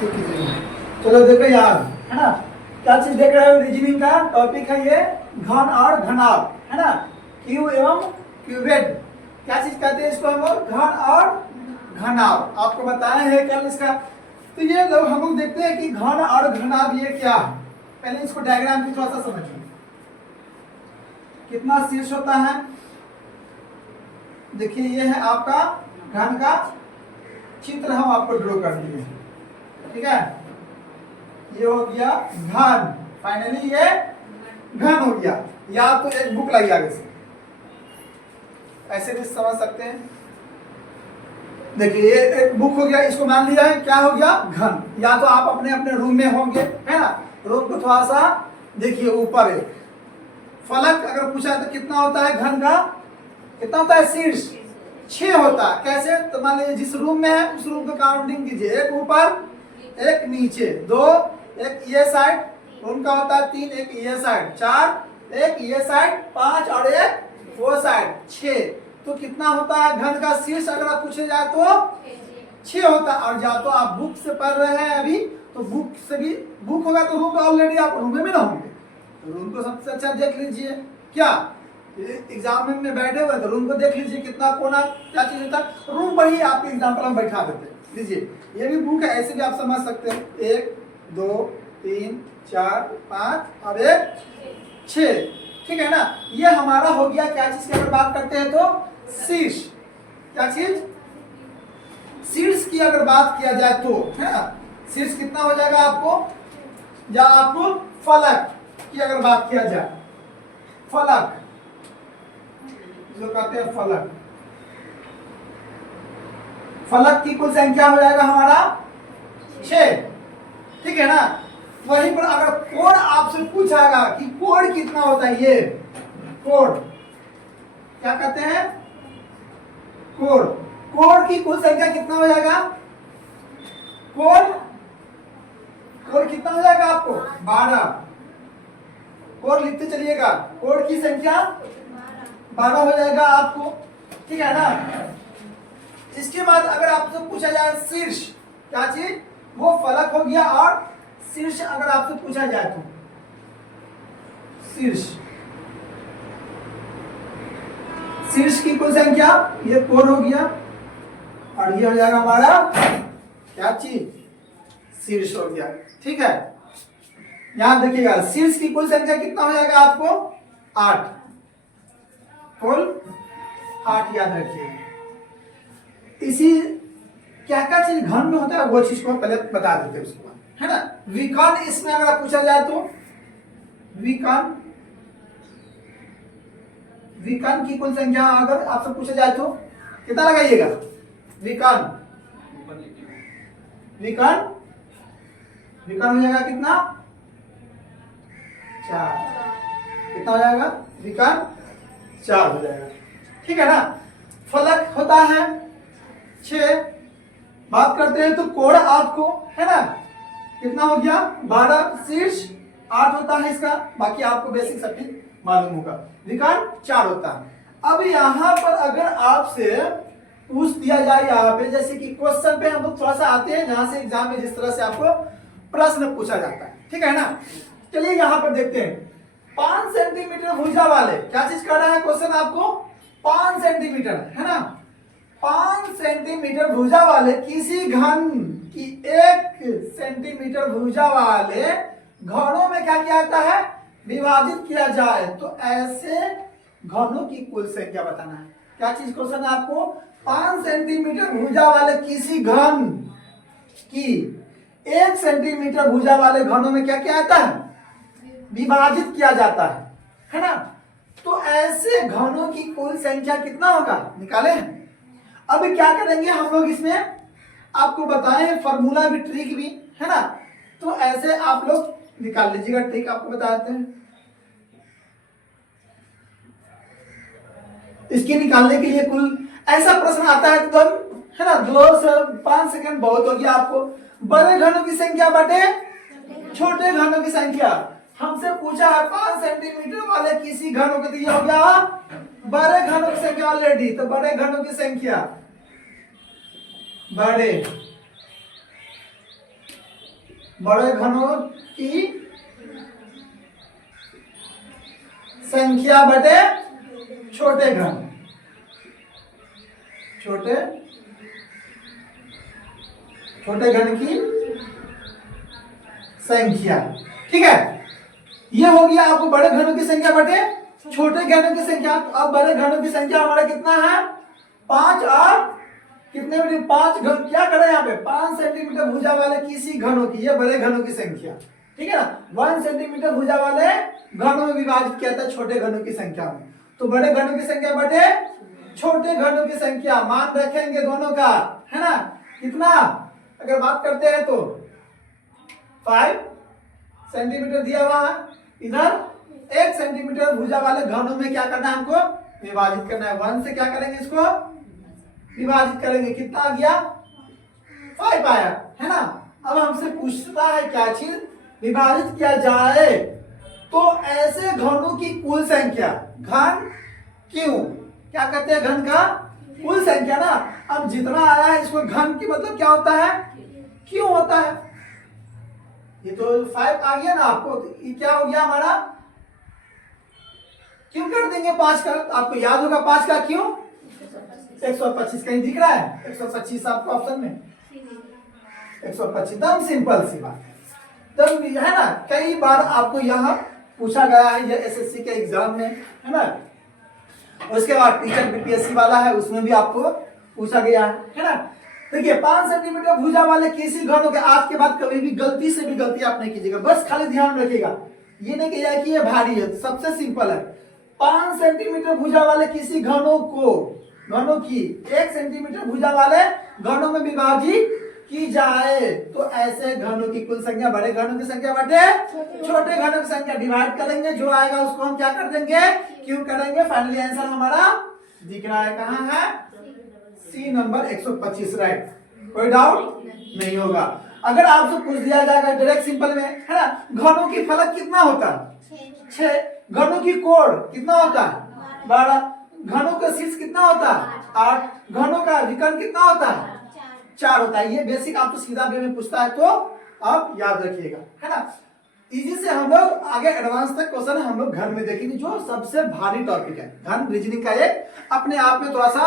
ठीक कीजिएगा। चलो देखो यार, है ना, क्या चीज देख रहे हो? रीजनिंग का टॉपिक है ये, घन और घनाभ, है ना, क्यू एवं क्यूबेड। क्या चीज कहते हैं इसको हम लोग? घन और घनाभ। आपको बताए हैं कल इसका। तो ये लोग हम लोग देखते हैं कि घन और घनाभ ये क्या है। पहले इसको डायग्राम की थोड़ा सा समझिए। कितना शीर्ष होता है? देखिए ये है आपका घन का चित्र, हम आपको ड्रॉ कर दिए, ठीक है। ये हो गया घन, फाइनली ये घन हो गया। या तो एक बुक लगी आगे से, ऐसे भी समझ सकते हैं। देखिए ये एक बुक हो गया, इसको मान लिया है क्या हो गया? घन। या तो आप अपने अपने रूम में होंगे, है ना, रूम को थोड़ा सा देखिए ऊपर है। फलक अगर पूछा तो कितना होता है घन का? कितना होता है? शीर्ष 6 होता है। कैसे? तो मान लीजिए जिस रूम में है उस रूम को काउंटिंग कीजिए, एक ऊपर एक नीचे, 2 एक ये साइड रूम का होता है, 3 एक ये साइड, 4 एक ये साइड, 5 और एक वो साइड, 6। तो कितना होता है घन का शीर्ष? अगर आप पूछे जाए तो 6 होता है। और या तो आप बुक से पढ़ रहे हैं अभी, तो बुक से भी, बुक होगा तो रूम तो ऑलरेडी आप रूम में ना होंगे, तो रूम को सबसे अच्छा देख लीजिए। क्या एग्जाम में बैठे हुए तो रूम को देख लीजिए कितना कोना क्या चीज होता है। रूम पर ही आपके एग्जाम्पल हम बैठा देते हैं। लीजिए ये भी बुक है, ऐसे भी आप समझ सकते हैं। 1 2 3 4 5 और 1 6, ठीक है ना। ये हमारा हो गया क्या चीज की अगर बात करते हैं तो शीर्ष। क्या चीज? शीर्ष की अगर बात किया जाए तो, है ना, शीर्ष कितना हो जाएगा आपको? या आपको फलक की अगर बात किया जाए, फलक जो कहते हैं फलक, फलक की कुल संख्या हो जाएगा हमारा 6, ठीक है ना। वहीं पर अगर कोण आपसे पूछागा कि कोण कितना होता है, ये कोण क्या कहते हैं? कोण। कोण की कुल संख्या कितना हो जाएगा? कोण कोण कितना हो जाएगा आपको? 12। कोण लिखते चलिएगा, कोण की संख्या 12 हो जाएगा आपको, ठीक है ना। इसके बाद अगर आपसे पूछा जाए शीर्ष, क्या चीज? वो फलक हो गया। और शीर्ष अगर आपसे पूछा जाए तो शीर्ष, शीर्ष की कुल संख्या, ये कोण हो गया और ये हो जाएगा हमारा क्या चीज? शीर्ष हो गया, ठीक है। यहां देखिएगा शीर्ष की कुल संख्या कितना हो जाएगा आपको? 8, कुल 8 याद रखिएगा। इसी क्या क्या चीज घन में होता है वो चीज को पहले बता देते हैं, उसके बाद, है ना। विकर्ण इसमें अगर पूछा जाए तो विकर्ण, विकर्ण की कुल संख्या अगर आपसे पूछा जाए तो कितना लगाइएगा? विकर्ण, विकर्ण, विकर्ण हो जाएगा कितना? 4। कितना हो जाएगा? विकर्ण 4 हो जाएगा, ठीक है ना। फलक होता है 6। बात करते हैं तो कोण आपको, है ना, कितना हो गया? 12। शीर्ष 8 होता है इसका, बाकी आपको बेसिक सब चीज मालूम होगा। विकर्ण 4 होता है। अब यहाँ पर अगर आपसे पूछ दिया जाए, यहाँ पे जैसे कि क्वेश्चन पे हम लोग थोड़ा सा आते हैं जहां से एग्जाम में जिस तरह से आपको प्रश्न पूछा जाता है, ठीक है ना। चलिए यहाँ पर देखते हैं। 5 सेंटीमीटर भुजा वाले, क्या चीज कर रहा है क्वेश्चन आपको? 5 सेंटीमीटर, है ना, 5 सेंटीमीटर भुजा वाले किसी घन की 1 सेंटीमीटर भुजा वाले घनों में क्या किया जाता है? विभाजित किया जाए तो ऐसे घनों की कुल संख्या बताना है। क्या चीज क्वेश्चन है आपको? 5 सेंटीमीटर भुजा वाले किसी घन की 1 सेंटीमीटर भुजा वाले घनों में क्या किया जाता है? विभाजित किया जाता है ना। तो ऐसे घनों की कुल संख्या कितना होगा? निकाले। अब क्या करेंगे हम लोग इसमें, आपको बताएं फॉर्मूला भी, ट्रिक भी, है ना। तो ऐसे आप लोग निकाल लीजिएगा, ट्रिक आपको बताते हैं। इसके निकालने के लिए कुल ऐसा प्रश्न आता है एकदम, है ना, 2 से 5 सेकंड बहुत हो गया आपको। बड़े घनों की संख्या बटे छोटे घनों की संख्या। हमसे पूछा है 5 सेंटीमीटर वाले किसी घनों के, दिया हो गया बड़े घनों की संख्या ऑलरेडी। तो बड़े घनों की संख्या, बड़े बड़े घनों की संख्या बटे छोटे घन, छोटे घन की संख्या। ठीक है, ये हो गया आपको बड़े घनों की संख्या बटे छोटे घनों की संख्या। तो अब बड़े घनों की संख्या हमारा कितना है? 5 और कितने बटे 5 घन, क्या करें यहाँ पे 5 सेंटीमीटर भुजा वाले किसी घनों की, ये बड़े घनों की संख्या। ठीक है ना, 1 सेंटीमीटर भुजा वाले घनों में विभाजित किया था छोटे घनों की संख्या में। तो बड़े घनों की संख्या बटे छोटे घनों की संख्या, मान रखेंगे दोनों का, है ना। कितना अगर बात करते हैं तो 5 सेंटीमीटर दिया हुआ है, इधर 1 सेंटीमीटर भुजा वाले घनों में क्या करना है हमको? विभाजित करना है। 1 से क्या करेंगे, इसको विभाजित करेंगे, कितना आ गया? 5 आया, है ना। अब हमसे पूछता है क्या चीज? विभाजित किया जाए तो ऐसे घनों की कुल संख्या, घन क्यों क्या कहते हैं? घन का कुल संख्या ना। अब जितना आया है इसको घन की मतलब क्या होता है? क्यों होता है। ये तो 5 आ गया ना आपको, तो ये क्या हो गया हमारा? क्यों कर देंगे 5 का, आपको याद होगा 5 का क्यों? 125 कहीं दिख रहा है? 125 आपको ऑप्शन में 125, एकदम सिंपल सी बात है। तब है ना, कई बार आपको यहाँ पूछा गया है ये एसएससी के एग्जाम में, है ना। उसके बाद टीचर बीपीएससी वाला है, उसमें भी आपको पूछा गया है ना। देखिए 5 सेंटीमीटर भुजा वाले किसी घनों के, आज के बाद कभी भी गलती से भी गलती आप नहीं कीजिएगा, बस खाली ध्यान रखिएगा। ये नहीं किया कि ये भारी है, सबसे सिंपल है। 5 सेंटीमीटर भुजा वाले किसी घनों की 1 सेंटीमीटर भुजा वाले घनों में विभाजित की जाए तो ऐसे घनों की कुल संख्या बड़े घनों की संख्या बटे छोटे घनों की संख्या, डिवाइड करेंगे, जो आएगा उसको हम क्या कर देंगे? क्यों करेंगे। फाइनली आंसर हमारा दिख रहा है, कहाँ है? C number 125, right. कोई डाउट नहीं होगा। अगर आपसे पूछ दिया जाएगा डायरेक्ट सिंपल में, है ना, घनों की फलक कितना होता है? 6। घनों की कोण कितना होता है? 12। घनों का शीर्ष कितना होता है? 8। घनों का विकर्ण कितना होता है? 4 होता है। ये बेसिक आपको सीधा वे में पूछता है तो आप याद रखिएगा, है ना। इजी से हम लोग आगे एडवांस तक क्वेश्चन हम लोग घर में देखेंगे, जो सबसे भारी टॉपिक है। घन रीजनिंग का एक अपने आप में थोड़ा सा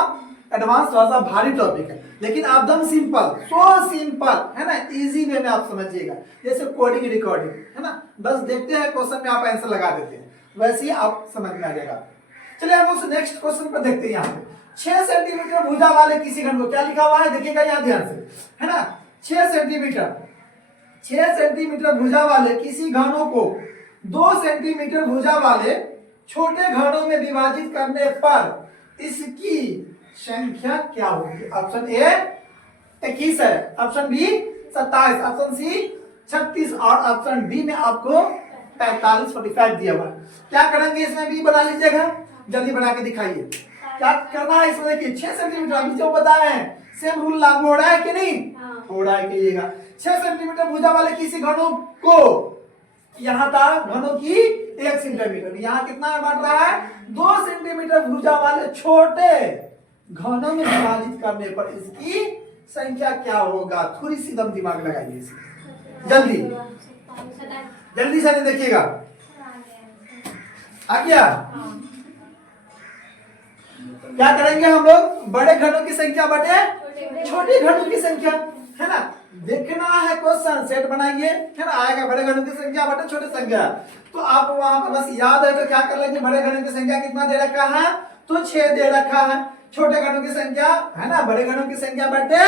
एडवांस, थोड़ा सा भारी टॉपिक है, लेकिन आप एकदम सिंपल, सो सिंपल, है ना, इजी वे में आप समझिएगा। जैसे कोडिंग रिकॉर्डिंग, है ना, बस देखते हैं क्वेश्चन में आप आंसर लगा देते हैं, वैसे ही आप समझ में आ जाएगा। चलिए हम लोग नेक्स्ट क्वेश्चन पर देखते हैं। यहाँ पे 6 सेंटीमीटर भुजा वाले किसी घन को, क्या लिखा हुआ है देखिएगा यहाँ ध्यान से, है ना। 6 सेंटीमीटर भुजा वाले किसी घनों को 2 सेंटीमीटर भुजा वाले छोटे घनों में विभाजित करने पर इसकी संख्या क्या होगी? ऑप्शन ए 21 है, ऑप्शन बी 27, ऑप्शन सी 36 और ऑप्शन डी में आपको 45, 45 दिया हुआ है। क्या करेंगे इसमें भी बना लीजिएगा, जल्दी बना के दिखाइए। क्या करना है इसमें? देखिए 6 सेंटीमीटर अभी जो बताए हैं सेम रूल लागू हो रहा है कि नहीं? हो रहा है, कहिएगा। 6 सेंटीमीटर भुजा वाले किसी घनों को, यहाँ था घनों की 1 सेंटीमीटर, यहाँ कितना बढ़ रहा है? 2 सेंटीमीटर भुजा वाले छोटे घनों में विभाजित करने पर इसकी संख्या क्या होगा? थोड़ी सी दम दिमाग लगाइए इसमें, जल्दी से देखिएगा। आ गया? क्या करेंगे हम लोग? बड़े घनों की संख्या बटे छोटे घनों की संख्या, है ना। देखना है क्वेश्चन, सेट बनाइए, है ना, आएगा बड़े घनों की संख्या बटे छोटे संख्या। तो आप वहां पर बस याद है तो क्या कर लेंगे? बड़े घनों की संख्या कितना दे रखा है? तो 6 दे रखा है। छोटे घनों की संख्या, है ना, बड़े घनों की संख्या बटे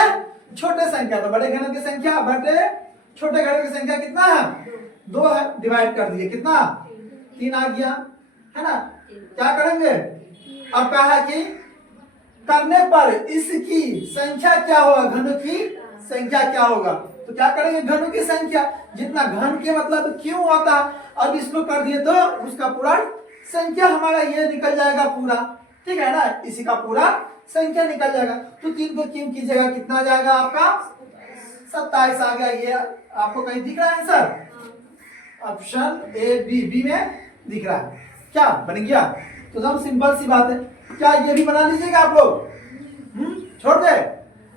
छोटे संख्या, तो बड़े घनों की संख्या बटे छोटे घनों की संख्या कितना है? 2 है, डिवाइड कर दिए, कितना? 3 आ गया, है ना। क्या करेंगे? अब कहा है कि करने पर इसकी संख्या क्या होगा? घनों की संख्या क्या होगा? तो क्या करेंगे? घनों की संख्या, जितना घन के मतलब क्यों होता, अब इसको कर दिए तो उसका पूरा संख्या हमारा ये निकल जाएगा पूरा, ठीक है ना, इसी का पूरा संख्या निकल जाएगा। तो 3 को क्यों कीजिएगा, कितना आ जाएगा आपका? 27 आ गया। ये आपको कहीं दिख रहा है आंसर? ऑप्शन ए बी में दिख रहा है। क्या बन गया? तो एकदम सिंपल सी बात है। क्या ये भी बना लीजिएगा आप लोग? छोड़ दे,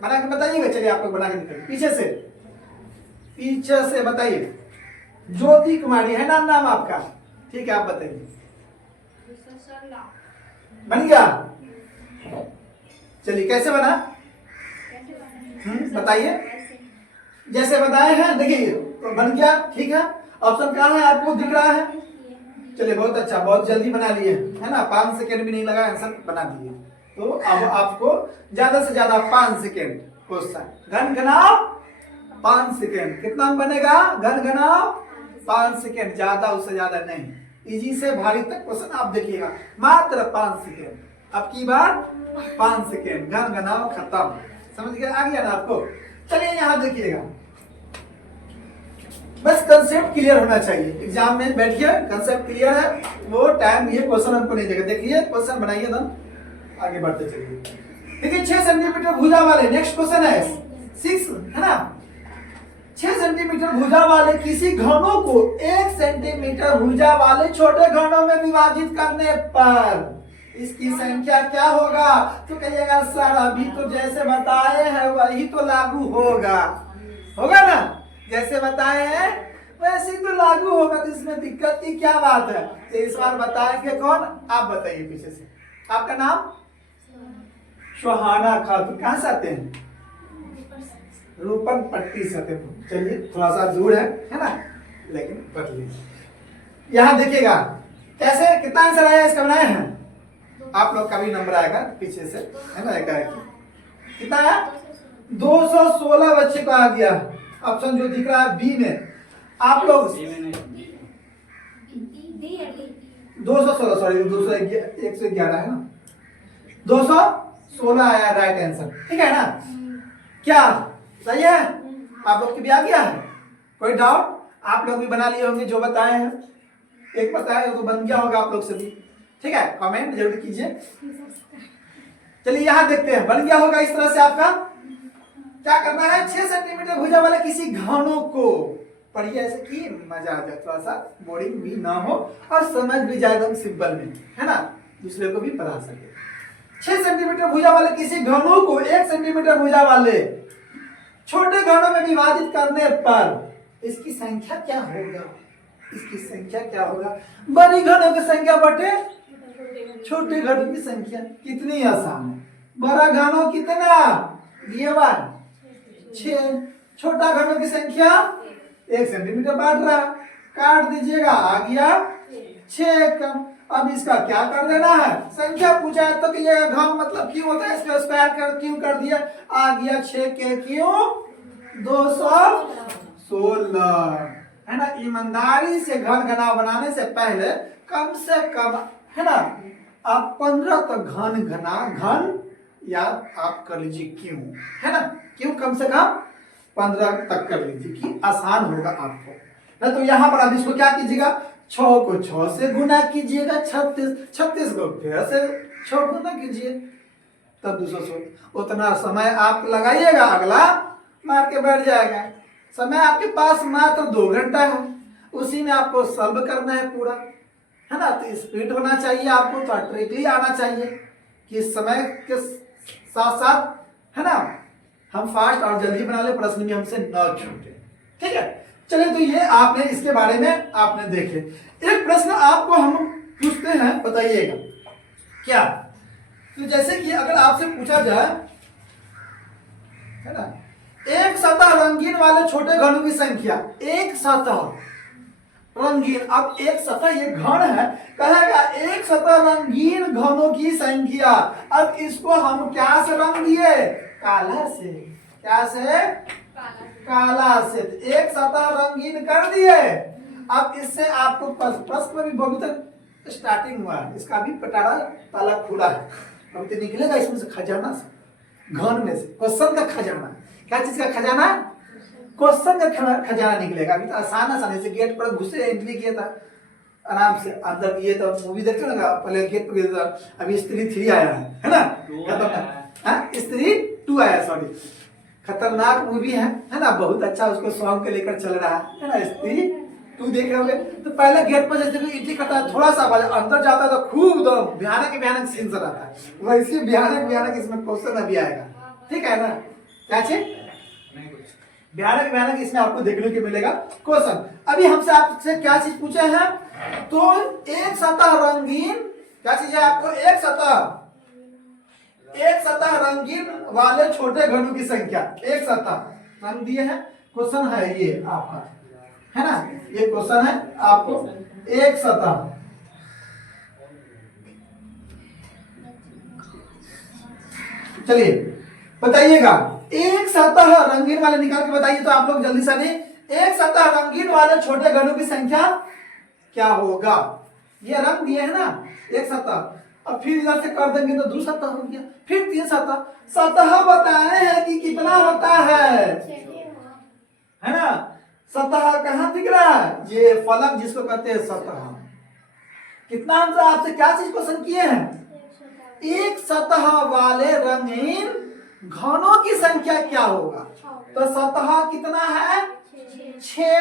बना के बताइएगा। चलिए आप लोग बना के दिखाइए पीछे से। पीछे से बताइए। ज्योति कुमारी है ना नाम आपका? ठीक है, आप बताइए। बन गया? चलिए कैसे बना? बताइए। जैसे बताए हैं, देखिए तो बन गया। ठीक है, ऑप्शन कहाँ है आपको दिख रहा है? चलिए बहुत अच्छा, बहुत जल्दी बना लिए है ना, 5 सेकेंड भी नहीं लगा, आंसर बना दिए। तो अब आपको ज्यादा से ज्यादा 5 सेकेंड क्वेश्चन, घनघनाव 5 सेकेंड, कितना बनेगा? घनघनाव 5 सेकेंड, ज्यादा उससे ज्यादा नहीं। इजी से भारी तक क्वेश्चन आप देखिएगा, मात्र 5 सेकेंड। अब की बार 5 सेकेंड, घनघनाव खत्म। समझ गया? आ गया ना आपको? चलिए यहां देखिएगा, बस कंसेप्ट क्लियर होना चाहिए। एग्जाम में बैठिए, कंसेप्ट क्लियर है, वो टाइम ये क्वेश्चन हमको नहीं देगा। देखिए क्वेश्चन बनाइए ना, आगे बढ़ते चलिए। देखिए 6 सेंटीमीटर भुजा वाले, नेक्स्ट क्वेश्चन है 6 है ना। 6 सेंटीमीटर भुजा वाले किसी घनों को 1 सेंटीमीटर भुजा वाले छोटे घनों में विभाजित करने पर इसकी संख्या क्या होगा? तो कहिएगा सर अभी तो जैसे बताए हैं वही तो लागू होगा। होगा ना? जैसे बताए हैं वैसे तो लागू होगा, तो इसमें दिक्कत की क्या बात है? तो इस बार बताएंगे कौन? आप बताइए पीछे से। आपका नाम? सुहाना खातून। कहाँ से आते हैं? रूपन पट्टी से। चलिए थोड़ा सा दूर है ना, लेकिन पढ़ लीजिए। यहाँ देखिएगा कैसे, कितना आंसर आया इसका बनाए हैं। आप लोग का भी नंबर आएगा पीछे से, है ना? कितना आया? 216 बच्चे को आ गया। ऑप्शन जो दिख रहा है बी में, आप लोग 216, सॉरी 111 है ना, 216 आया राइट आंसर। ठीक है ना? क्या सही है? आप लोग की भी आ गया है? कोई डाउट? आप लोग भी बना लिए होंगे जो बताए हैं, एक बताया तो बन गया होगा आप लोग से भी। ठीक है, कमेंट जरूर कीजिए। चलिए यहां देखते हैं, बन गया होगा इस तरह से। आपका क्या करना है? 6 सेंटीमीटर भुजा वाले किसी घनों को पढ़िए ऐसे कि मजा आ जाए, थोड़ा सा बोरिंग भी ना हो और समझ भी जाए एकदम सिंपल में, है ना, दूसरे को भी पढ़ा सके। 6 सेंटीमीटर भुजा वाले किसी घनों को 1 सेंटीमीटर भुजा वाले छोटे घनों में विभाजित करने पर इसकी संख्या क्या होगा? इसकी संख्या क्या होगा? बड़ी घनों की संख्या बटे छोटे घनों की संख्या। कितनी आसान है। बड़ा घनों कितना दिए हुआ? 6। छोटा घनों की संख्या 1 सेंटीमीटर बांट रहा, काट दीजिएगा, आ गया 6 कम। अब इसका क्या कर देना है? संख्या पूछा है तो कि ये घन मतलब क्यों होता है, इसका स्क्वायर कर क्यों कर दिया, आ गया 6 के क्यों 216, है ना। ईमानदारी से घन घना बनाने से पहले कम से कम, है ना, आप 15 तक घन घना घन याद आप कर लीजिए, क्यों, है ना, क्यों कम से कम 15 तक कर लीजिए कि आसान होगा आपको ना। तो यहाँ पर आप इसको क्या कीजिएगा, 6 को 6 से गुना कीजिएगा, 36 को फिर से 6 गुना कीजिए, तब 216। उतना समय आप लगाइएगा, अगला मार के बैठ जाएगा। समय आपके पास मात्र 2 घंटा है, उसी में आपको सॉल्व करना है पूरा, है ना। तो स्पीड होना चाहिए आपको, तो ट्रिकली आना चाहिए कि समय के साथ साथ, है ना, हम फास्ट और जल्दी बना ले, प्रश्न भी हमसे न छूटे। ठीक है, चलिए तो ये आपने इसके बारे में आपने देखे। एक प्रश्न आपको हम पूछते हैं, बताइएगा क्या। तो जैसे कि अगर आपसे पूछा जाए, है ना, एक सतह रंगीन वाले छोटे घनों की संख्या, एक सतह रंगीन, अब एक सतह ये घन है, कहेगा एक सतह रंगीन घनों की संख्या। अब इसको हम क्या से रंग दिए? काला से। क्या से? काला से। एक सतह रंगीन कर दिए। अब इससे आपको प्रश्न भी बहुत स्टार्टिंग हुआ है, इसका भी पटारा ताला खुला है, अब तो निकलेगा इसमें से खजाना से, घन में से क्वेश्चन का खजाना। क्या चीज का खजाना? क्वेश्चन का खजाना निकलेगा। अभी तो आसान से गेट पर घुसे, एंट्री किया था आराम से अंदर, ये तो मूवी देखते हो ना, पहले गेट पर गया था, अभी स्त्री 3 आया है ना, स्त्री 2 आया, सॉरी, खतरनाक मूवी है ना, बहुत अच्छा, उसको सॉन्ग के लेकर चल रहा है ना, स्त्री 2 देख रहे होंगे। तो पहले गेट पर जैसे एंट्री करता है, थोड़ा सा अंदर जाता है तो खूब भयानक सीन से रहता है, वैसे भयानक इसमें क्वेश्चन अभी आएगा। ठीक है ना, क्या चीज? भयानक भयानक इसमें आपको देखने को मिलेगा क्वेश्चन। अभी हमसे आपसे क्या चीज पूछे हैं, तो एक सतह रंगीन, क्या चीज है आपको, एक सतह रंगीन वाले छोटे घनों की संख्या, एक सतह रंग दिए हैं, क्वेश्चन है ये आपका, है ना, ये क्वेश्चन है आपको, एक सतह, चलिए बताइएगा, एक सतह रंगीन वाले निकाल के बताइए तो आप लोग जल्दी से, एक सतह रंगीन वाले छोटे घनों की संख्या क्या होगा। ये रंग दिए है ना, एक सतह, अब फिर इधर से कर देंगे तो 2 सतह हो गया, फिर 3 सतह, सतह बताए हैं कि कितना होता है ना, सतह कहां दिख रहा है, ये फलक जिसको कहते हैं सतह। कितना हमसे आपसे क्या चीज क्वेश्चन किए हैं, एक सतह वाले रंगीन घनों की संख्या क्या होगा, तो सतह कितना है, 6,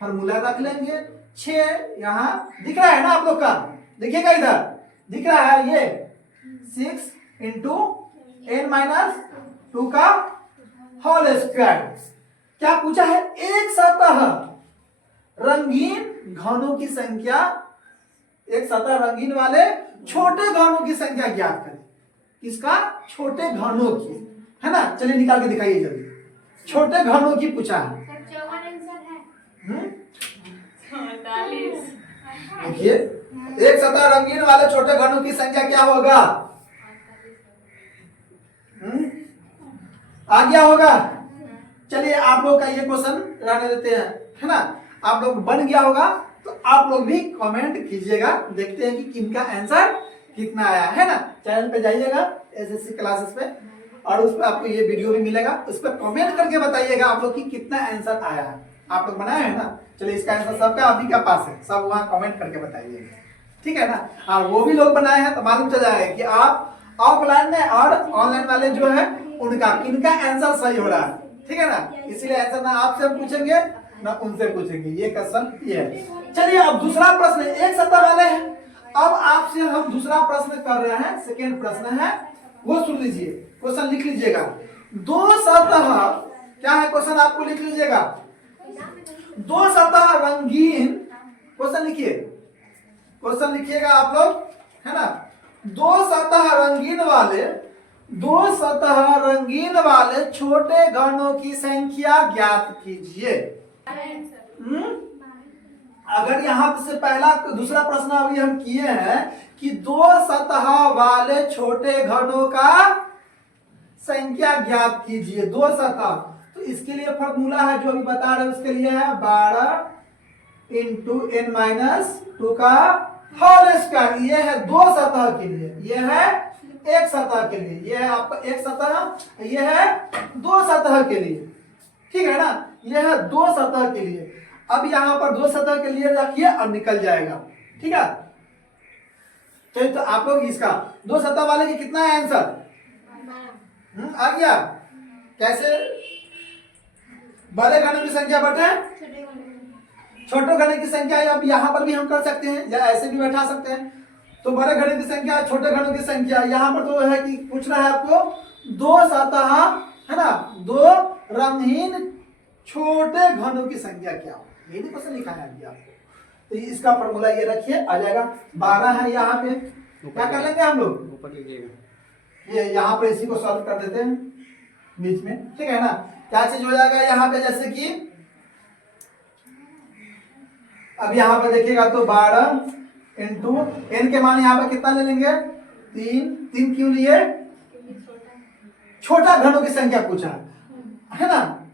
फॉर्मूला रख लेंगे, 6 यहाँ दिख रहा है ना आप लोग का, देखिएगा इधर दिख रहा है ये 6 इंटू n-2 का होल स्क्वायर। क्या पूछा है, एक सतह रंगीन घनों की संख्या, एक सतह रंगीन वाले छोटे घनों की संख्या ज्ञात करें, किसका, छोटे घनों की, है ना, चलिए निकाल के दिखाइए जल्दी, छोटे घनों की पूछा है। देखिए एक सतह रंगीन वाले छोटे घनों की संख्या क्या होगा, आ गया होगा। चलिए आप लोग का ये क्वेश्चन रहने देते हैं, है ना, आप लोग बन गया होगा तो आप लोग भी कमेंट कीजिएगा, देखते हैं कि किनका आंसर कितना आया है ना। चैनल पे जाइएगा एसएससी क्लासेस पे, और उस पर आपको ये वीडियो भी मिलेगा, उस पर कमेंट करके बताइएगा आप लोग की कितना आंसर आया है, आप लोग बनाए हैं ना। चलिए इसका आंसर सबका अभी का पास है, सब वहाँ कमेंट करके बताइएगा, ठीक है ना। हाँ वो भी लोग बनाए हैं तो मालूम चल जाएगा कि आप ऑफलाइन में और ऑनलाइन वाले जो है उनका किनका आंसर सही हो रहा है, ठीक है ना। इसीलिए आंसर ना आपसे पूछेंगे ना उनसे पूछेंगे, ये क्वेश्चन ये है। चलिए अब दूसरा प्रश्न, एक सतह वाले हैं, अब आपसे हम दूसरा प्रश्न कर रहे हैं, सेकेंड प्रश्न है वो सुन लीजिए, क्वेश्चन लिख लीजिएगा। 2 सतह, क्या है क्वेश्चन आपको लिख लीजिएगा, 2 सतह रंगीन, क्वेश्चन लिखिए, क्वेश्चन लिखिएगा आप लोग, है ना। 2 सतह रंगीन वाले छोटे घनों की संख्या ज्ञात कीजिए। अगर यहाँ से पहला दूसरा प्रश्न अभी हम किए हैं कि 2 सतह वाले छोटे घनों का संख्या ज्ञात कीजिए, 2 सतह, तो इसके लिए फॉर्मूला है जो अभी बता रहे हैं, उसके लिए है 12 इंटू n-2 का होल स्क्वायर। ये है 2 सतह के लिए, ये है एक सतह के लिए, ये है आपका एक सतह, ये है 2 सतह के लिए, ठीक है ना, ये है 2 सतह के लिए। अब यहाँ पर 2 सतह के लिए रखिए और निकल जाएगा, ठीक है। चलिए तो आप लोग इसका 2 सतह वाले की कितना है आंसर, आ गया, कैसे, बड़े घनों की संख्या बटे छोटे घने की संख्या, अब यहाँ पर भी हम कर सकते हैं या ऐसे भी बैठा सकते हैं। तो बड़े घनों की संख्या छोटे घनों की संख्या, यहाँ पर तो है कि पूछना है आपको 2 सतह, है ना, 2 रंगहीन छोटे घनों की संख्या क्या हो, ये भी क्वेश्चन लिखा है अभी आपको। तो इसका फॉर्मूला ये रखिए, आ जाएगा 12 है यहाँ पे, क्या कर लेंगे हम लोग, ऊपर लीजिएगा, ये यहाँ पे इसी को सॉल्व कर देते हैं बीच में, ठीक है ना। क्या चीज हो जाएगा यहाँ पे, जैसे कि अब यहाँ पे देखिएगा तो 12 इंटू n के मान यहाँ पे कितना ले लेंगे, 3 क्यों लिए, छोटा घनों की संख्या पूछा है ना,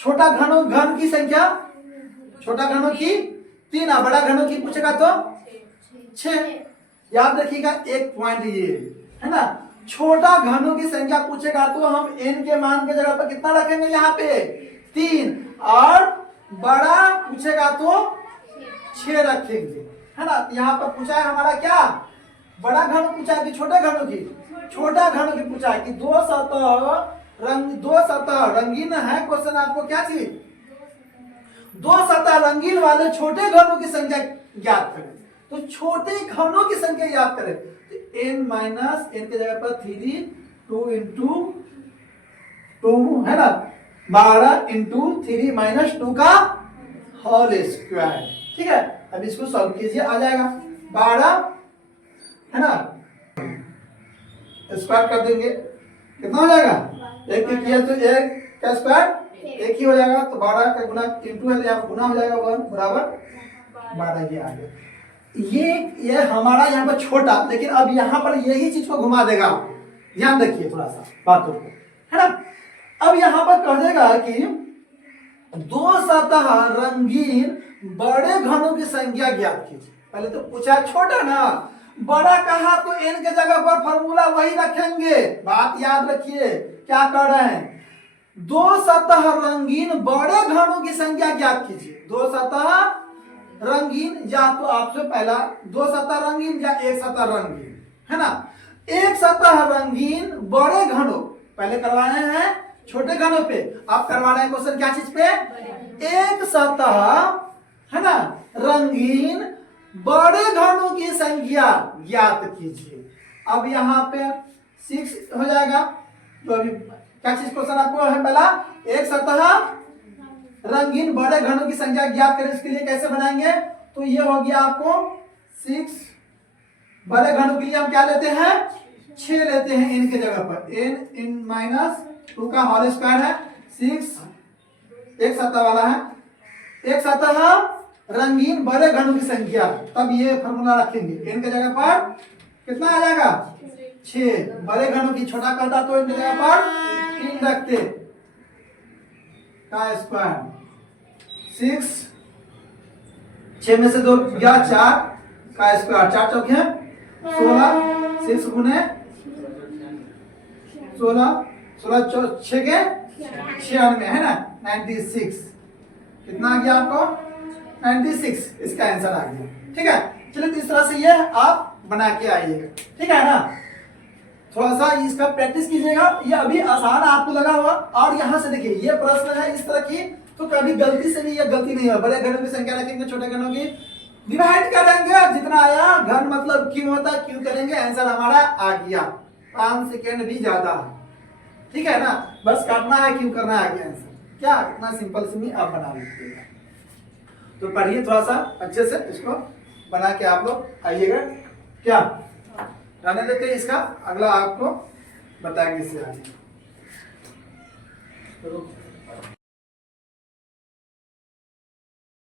छोटा घन की संख्या, छोटा घनों की 3, बड़ा घनों की पूछेगा तो 6। याद रखिएगा एक पॉइंट ये है ना, छोटा घनों की संख्या पूछेगा तो हम n के मान के जगह पर कितना रखेंगे, यहाँ पे 3, और बड़ा पूछेगा तो 6 रखेंगे, है ना। यहाँ पर पूछा है हमारा क्या, बड़ा घन पूछा है कि छोटे घनों की, छोटा घनों की पूछा है कि 2 सतह रंगीन है, क्वेश्चन आपको क्या चाहिए, 2 सतह रंगीन वाले छोटे घनों की संख्या ज्ञात करें। तो छोटे घनों की संख्या ज्ञात करें तो n के जगह पर 3, 2 इंटू 2 है ना, 12 इंटू 3 माइनस 2 का होल स्क्वायर। ठीक है, अब इसको सॉल्व कीजिए, आ जाएगा 12 है ना, स्क्वायर कर देंगे कितना हो जाएगा, एक के किया तो एक का स्क्वायर एक ही हो जाएगा, तो 12 का गुना इंटू है तो यहाँ गुना हो जाएगा 1 बराबर 12 ये आ गया। ये हमारा यहाँ पर छोटा, लेकिन अब यहाँ पर यही चीज को घुमा देगा, ध्यान रखिए थोड़ा सा बातों को, है ना। अब यहाँ पर कह देगा कि दो सतह रंगीन बड़े घनों की संख्या ज्ञात कीजिए। पहले तो पूछा छोटा ना, बड़ा कहा तो n के जगह पर फॉर्मूला वही रखेंगे, बात याद रखिए क्या कर रहे हैं, दो सतह रंगीन बड़े घनों की संख्या ज्ञात कीजिए। दो सतह रंगीन, या तो आपसे पहला दो सतह रंगीन या एक सतह रंगीन, है ना। एक सतह रंगीन बड़े घनों पहले करवाने हैं छोटे घनों पे, आप करवा रहे हैं क्वेश्चन क्या चीज पे, एक सतह है ना रंगीन बड़े घनों की संख्या ज्ञात कीजिए। अब यहाँ पे 6 हो जाएगा, जो अभी क्या चीज क्वेश्चन आपको है, पहला एक सतह रंगीन बड़े घनों की संख्या ज्ञात करें, इसके लिए कैसे बनाएंगे, तो ये हो गया आपको 6, बड़े घनों के लिए हम क्या लेते हैं 6 लेते हैं n के जगह पर, n इन माइनस 2 का होल स्क्वायर है, 6 एक सतह वाला है, एक सतह रंगीन बड़े घनों की संख्या, तब ये फॉर्मूला रखेंगे, n के जगह पर कितना आ जाएगा 6, बड़े घनों की छोटा करता तो n के जगह पर 3 रखते का स्क्वायर, 6 में से 2 गया 4 का स्क्वायर, 4 चौके हैं 16, 6 गुने 16, 6 के 96 है ना, 96 कितना आ गया आपको 96, इसका आंसर आ गया। ठीक है, चलिए इस तरह से ये आप बना के आइएगा, ठीक है ना। थोड़ा सा इसका प्रैक्टिस कीजिएगा, ये अभी आसान आपको लगा होगा। और यहाँ से देखिए ये प्रश्न है इस तरह की, तो कभी गलती से भी ये गलती नहीं हो, बड़े घनों की संख्या रखेंगे छोटे घनों की डिवाइड करेंगे, जितना आया घन मतलब क्यों होता है, क्यों करेंगे, आंसर हमारा आ गया, 5 सेकेंड भी ज्यादा है, ठीक है ना। बस काटना है, क्यों करना है आगे आंसर, क्या इतना सिंपल से आप बना लीजिएगा। तो पढ़िए थोड़ा सा अच्छे से, इसको बना के आप लोग आइएगा। क्या रहने देते हैं, इसका अगला आपको बताएंगे इससे आगे।